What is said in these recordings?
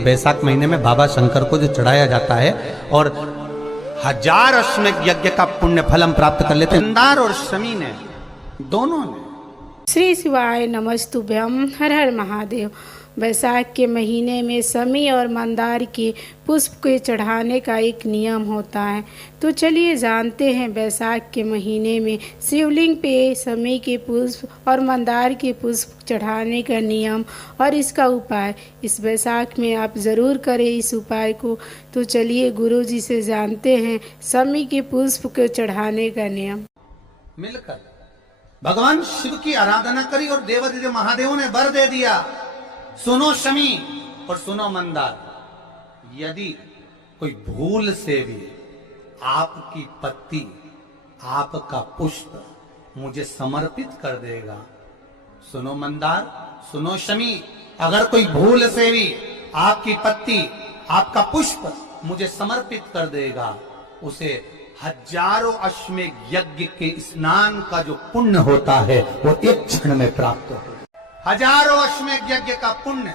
बैसाख महीने में बाबा शंकर को जो चढ़ाया जाता है और 1000 अश्वमेध यज्ञ का पुण्य फल हम प्राप्त कर लेते हैं। मंदार और शमी ने दोनों ने। श्री शिवाय नमस्तुभ्यम। हर हर महादेव। बैसाख के महीने में शमी और मंदार के पुष्प के चढ़ाने का एक नियम होता है। तो चलिए जानते हैं बैसाख के महीने में शिवलिंग पे शमी के पुष्प और मंदार के पुष्प चढ़ाने का नियम और इसका उपाय। इस बैसाख में आप ज़रूर करें इस उपाय को। तो चलिए गुरु जी से जानते हैं शमी के पुष्प को चढ़ाने का नियम। मिलकर भगवान शिव की आराधना करी और देवादिदेव महादेव ने वर दे दिया, सुनो शमी और सुनो मंदार, यदि कोई भूल से भी आपकी पत्ती, आपका पुष्प मुझे समर्पित कर देगा, सुनो मंदार, सुनो शमी, अगर कोई भूल से भी आपकी पत्ती, आपका पुष्प मुझे समर्पित कर देगा, उसे 1000 अश्वमेध यज्ञ के स्नान का जो पुण्य होता है वो एक क्षण में प्राप्त हो। 1000 अश्वमेध यज्ञ का पुण्य,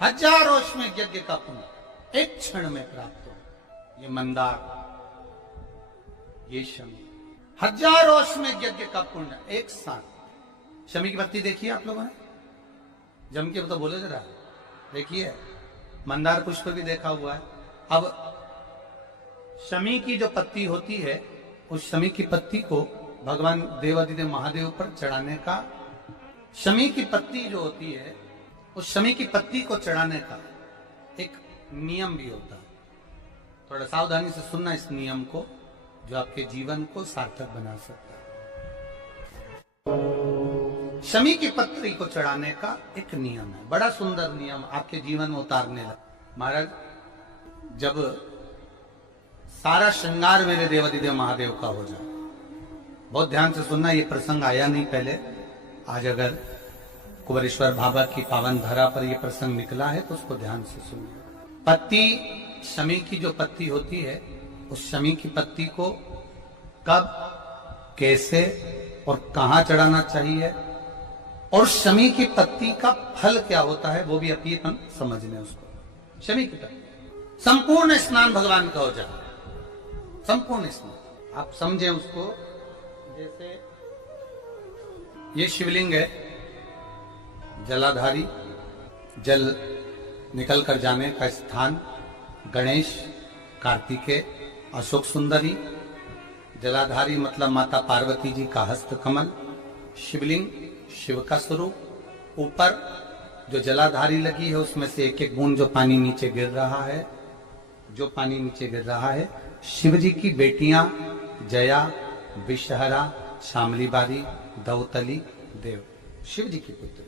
1000 अश्वमेध यज्ञ का पुण्य एक क्षण में प्राप्त हो। ये मंदार, ये शमी, 1000 अश्वमेध यज्ञ का पुण्य एक साथ। शमी की पत्ती देखिए आप लोगों ने, जम के तो बोले जरा, देखिए मंदार पुष्प भी देखा हुआ है। अब शमी की जो पत्ती होती है, उस शमी की पत्ती को भगवान देवादिदेव महादेव पर चढ़ाने का, शमी की पत्ती जो होती है उस शमी की पत्ती को चढ़ाने का एक नियम भी होता है। थोड़ा सावधानी से सुनना इस नियम को, जो आपके जीवन को सार्थक बना सकता है। शमी की पत्ती को चढ़ाने का एक नियम है, बड़ा सुंदर नियम, आपके जीवन में उतारने लगा। महाराज, जब सारा श्रृंगार मेरे देवादिदेव महादेव का हो जाए, बहुत ध्यान से सुनना, ये प्रसंग आया नहीं पहले, आज अगर कुबेरेश्वर बाबा की पावन धरा पर यह प्रसंग निकला है तो उसको ध्यान से सुनिए। पत्ती, शमी की जो पत्ती होती है, उस शमी की पत्ती को कब, कैसे और कहां चढ़ाना चाहिए, और शमी की पत्ती का फल क्या होता है वो भी अपन समझ लें उसको। शमी की पत्ती संपूर्ण स्नान भगवान का हो जाए, संपूर्ण स्नान आप समझें उसको। जैसे ये शिवलिंग है, जलाधारी, जल निकल कर जाने का स्थान, गणेश, कार्तिकेय, अशोक सुंदरी, जलाधारी मतलब माता पार्वती जी का हस्त कमल, शिवलिंग शिव का स्वरूप, ऊपर जो जलाधारी लगी है उसमें से एक एक बूंद जो पानी नीचे गिर रहा है, जो पानी नीचे गिर रहा है, शिव जी की बेटियां जया, विषहरा, शामली बारी, दौतली, देव, शिव जी की पुत्री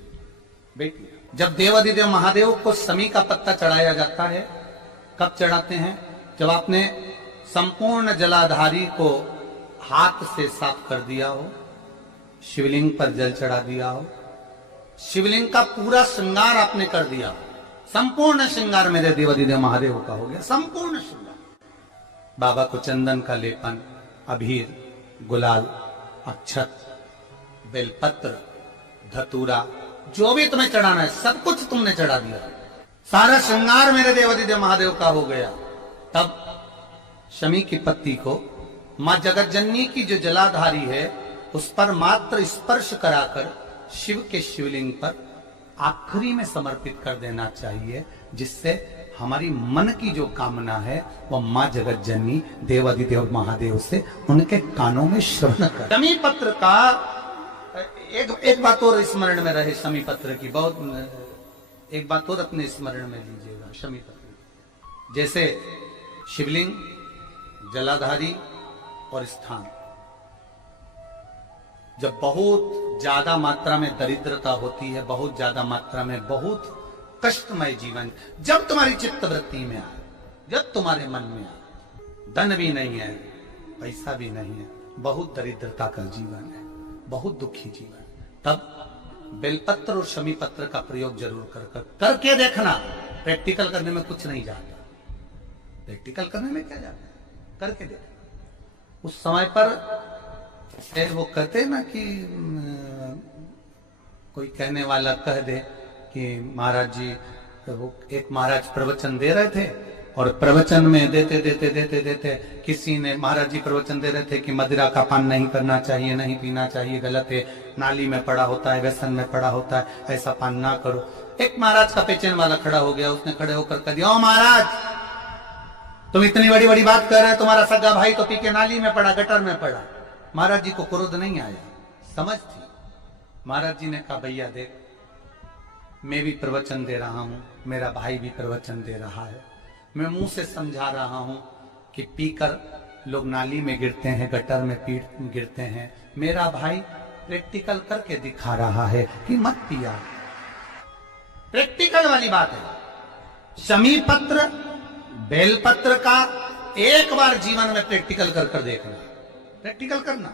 बेटी। जब देवादिदेव महादेव को शमी का पत्ता चढ़ाया जाता है, कब चढ़ाते हैं, जब आपने संपूर्ण जलाधारी को हाथ से साफ कर दिया हो, शिवलिंग पर जल चढ़ा दिया हो, शिवलिंग का पूरा श्रृंगार आपने कर दिया, संपूर्ण श्रृंगार मेरे देवादिदेव महादेव का हो गया, संपूर्ण श्रृंगार। बाबा को चंदन का लेपन, अबीर, गुलाल, अक्षत, बेलपत्र, धतूरा, जो भी तुम्हें चढ़ाना है सब कुछ तुमने चढ़ा दिया, सारा श्रृंगार मेरे देवादिदेव महादेव का हो गया। तब शमी की पत्ती को मां जगत जननी की जो जलाधारी है उस पर मात्र स्पर्श कराकर शिव के शिवलिंग पर आखिरी में समर्पित कर देना चाहिए, जिससे हमारी मन की जो कामना है वह मां जगत जननी देवादिदेव महादेव से उनके कानों में श्रवण कर। शमी पत्र का एक बात और स्मरण में रहे, शमी पत्र की बहुत एक बात और अपने स्मरण में लीजिएगा। शमी पत्र जैसे शिवलिंग, जलाधारी और स्थान, जब बहुत ज्यादा मात्रा में दरिद्रता होती है, बहुत ज्यादा मात्रा में बहुत कष्टमय जीवन, जब तुम्हारी चित्त वृत्ति में आए, जब तुम्हारे मन में आए, धन भी नहीं है, पैसा भी नहीं है, बहुत दरिद्रता का जीवन है, बहुत दुखी जीवन, तब बेलपत्र और शमी पत्र का प्रयोग जरूर करके देखना। प्रैक्टिकल करने में कुछ नहीं जाता, प्रैक्टिकल करने में क्या जाता है, करके देखना। उस समय पर वो कहते ना कि कोई कहने वाला कह दे कि महाराज जी तो वो एक महाराज प्रवचन दे रहे थे और प्रवचन में देते देते देते देते किसी ने, महाराज जी प्रवचन दे रहे थे कि मदिरा का पान नहीं करना चाहिए, नहीं पीना चाहिए, गलत है, नाली में पड़ा होता है, व्यसन में पड़ा होता है, ऐसा पान ना करो। एक महाराज का पेचन वाला खड़ा हो गया, उसने खड़े होकर कह दिया, ओ महाराज तुम इतनी बड़ी बड़ी बात कर रहे हो, तुम्हारा सगा भाई तो पी के नाली में पड़ा, गटर में पड़ा। महाराज जी को क्रोध नहीं आया, समझ थी। महाराज जी ने कहा भैया देख, मैं भी प्रवचन दे रहा हूं, मेरा भाई भी प्रवचन दे रहा है, मैं मुंह से समझा रहा हूं कि पीकर लोग नाली में गिरते हैं, गटर में गिरते हैं, मेरा भाई प्रैक्टिकल करके दिखा रहा है कि मत पिया। प्रैक्टिकल वाली बात है। शमी पत्र बेलपत्र का एक बार जीवन में प्रैक्टिकल कर देखना, प्रैक्टिकल करना।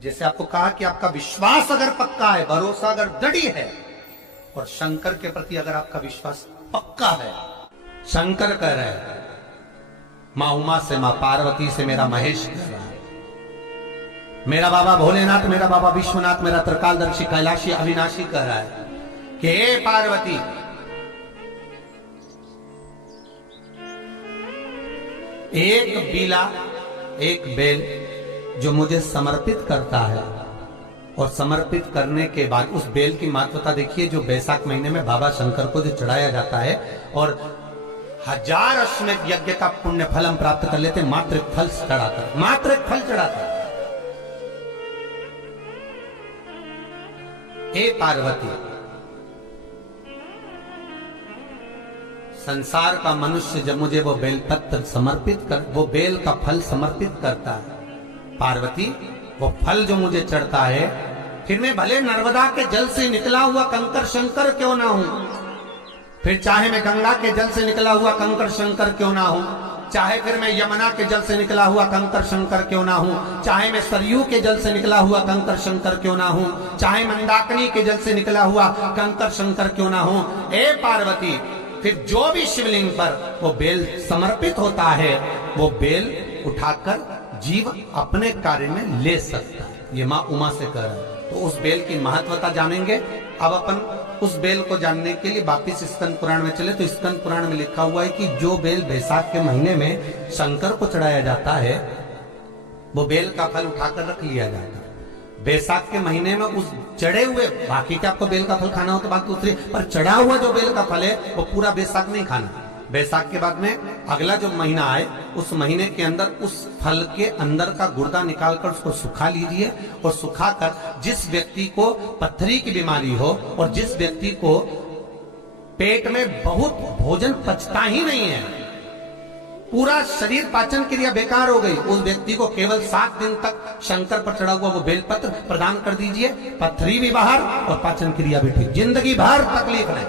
जैसे आपको कहा कि आपका विश्वास अगर पक्का है, भरोसा अगर दृढ़ है, और शंकर के प्रति अगर आपका विश्वास पक्का है, शंकर कह रहे हैं, मां उमा से, मां पार्वती से, मेरा महेश कह रहा है, मेरा बाबा भोलेनाथ, मेरा बाबा विश्वनाथ, मेरा त्रिकालदर्शी कैलाशी अविनाशी कह रहा है कि हे पार्वती, एक बीला, एक बेल जो मुझे समर्पित करता है, और समर्पित करने के बाद उस बेल की महत्वता देखिए, जो बैसाख महीने में बाबा शंकर को जो चढ़ाया जाता है, और 1000 अश्वमेध यज्ञ का पुण्य फल हम प्राप्त कर लेते, मात्र एक फल चढ़ाकर, मात्र एक फल चढ़ाकर। हे पार्वती, संसार का मनुष्य जब मुझे वो बेलपत्र समर्पित कर, वो बेल का फल समर्पित करता है, पार्वती वो फल जो मुझे चढ़ता है, फिर मैं भले नर्मदा के जल से निकला हुआ कंकर शंकर क्यों ना हूं, फिर चाहे मैं गंगा के जल से निकला हुआ कंकर शंकर क्यों ना हूं, चाहे फिर मैं यमुना के जल से निकला हुआ कंकर शंकर क्यों ना हूं, चाहे मैं सरयू के जल से निकला हुआ कंकर शंकर क्यों ना हूं, चाहे मंदाकिनी के जल से निकला हुआ कंकर शंकर क्यों ना हूं, ए पार्वती, फिर जो भी शिवलिंग पर वो बेल समर्पित होता है, वो बेल उठाकर जीव अपने कार्य में ले सकता है। ये मां उमा से कह रहा है। तो उस बेल की महत्वता जानेंगे। अब अपन उस बेल को जानने के लिए वापिस स्कंद पुराण में चले, तो स्कंद पुराण में लिखा हुआ है कि जो बेल बैसाख के महीने में शंकर को चढ़ाया जाता है, वो बेल का फल उठाकर रख लिया जाता है। बैसाख के महीने में उस चढ़े हुए, बाकी के आपको बेल का फल खाना हो तो बात दूसरी, पर चढ़ा हुआ जो बेल का फल है वो पूरा बैसाख नहीं खाना। बैसाख के बाद में अगला जो महीना आए, उस महीने के अंदर उस फल के अंदर का गुर्दा निकालकर उसको सुखा लीजिए, और सुखाकर जिस व्यक्ति को पथरी की बीमारी हो और जिस व्यक्ति को पेट में बहुत भोजन पचता ही नहीं है, पूरा शरीर पाचन क्रिया बेकार हो गई, उस व्यक्ति को केवल 7 दिन तक शंकर पर चढ़ा हुआ वो बेलपत्र प्रदान कर दीजिए। पथरी भी बाहर और पाचन क्रिया भी ठीक, जिंदगी भर तकलीफ नहीं।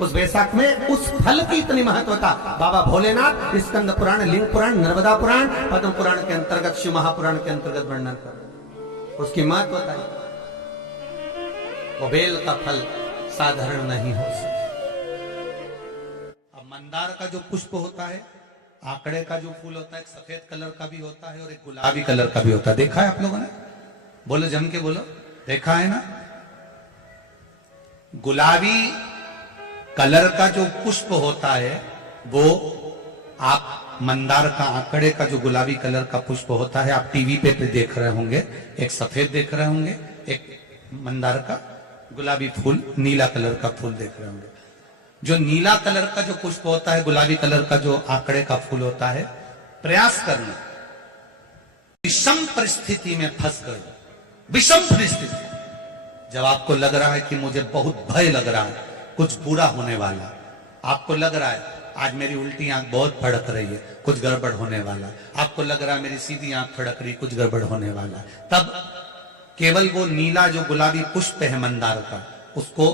उस बैसाख में उस फल की इतनी महत्वता बाबा भोलेनाथ स्कंद पुराण, लिंग पुराण, नर्मदा पुराण, पद्म पुराण के अंतर्गत, शिव महापुराण के अंतर्गत वर्णन कर, उसकी महत्वता है। वो बेल का फल साधारण नहीं हो सकता। अब मंदार का जो पुष्प होता है, आंकड़े का जो फूल होता है, एक सफेद कलर का भी होता है और एक गुलाबी कलर का भी होता है। देखा है आप लोगों ने? बोलो, जम के बोलो, देखा है ना? गुलाबी कलर का जो पुष्प होता है वो, आप मंदार का, आंकड़े का जो गुलाबी कलर का पुष्प होता है, आप टीवी पे देख रहे होंगे, एक सफेद देख रहे होंगे, एक मंदार का गुलाबी फूल, नीला कलर का फूल देख रहे होंगे। जो नीला कलर का जो पुष्प होता है, गुलाबी कलर का जो आंकड़े का फूल होता है, प्रयास करना विषम परिस्थिति में फंस गए, विषम परिस्थिति, जब आपको लग रहा है कि मुझे बहुत भय लग रहा है, कुछ बुरा होने वाला, आपको लग रहा है आज मेरी उल्टी आंख बहुत फड़क रही है, कुछ गड़बड़ होने वाला, आपको लग रहा है मेरी सीधी आंख फड़क रही, कुछ गड़बड़ होने वाला, तब केवल वो नीला जो गुलाबी पुष्प है मंदार का, उसको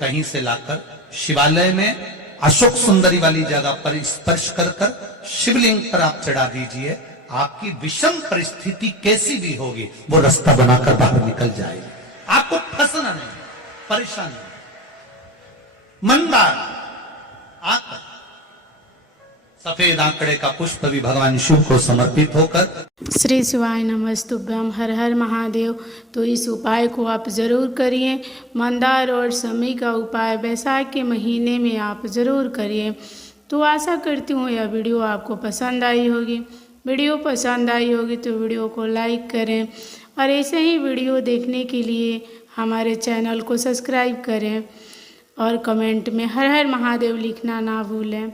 कहीं से लाकर शिवालय में अशोक सुंदरी वाली जगह पर स्पर्श कर कर शिवलिंग पर आप चढ़ा दीजिए। आपकी विषम परिस्थिति कैसी भी होगी, वो रास्ता बनाकर बाहर निकल जाएगी, आपको फंसना नहीं, परेशान नहीं। मंदार आकर सफेद आंकड़े का पुष्प भी भगवान शिव को समर्पित होकर श्री शिवाय नमस्तुभ्यम, हर हर महादेव। तो इस उपाय को आप ज़रूर करिए। मंदार और समी का उपाय वैशाख के महीने में आप ज़रूर करिए। तो आशा करती हूँ यह वीडियो आपको पसंद आई होगी। वीडियो पसंद आई होगी तो वीडियो को लाइक करें और ऐसे ही वीडियो देखने के लिए हमारे चैनल को सब्सक्राइब करें और कमेंट में हर हर महादेव लिखना ना भूलें।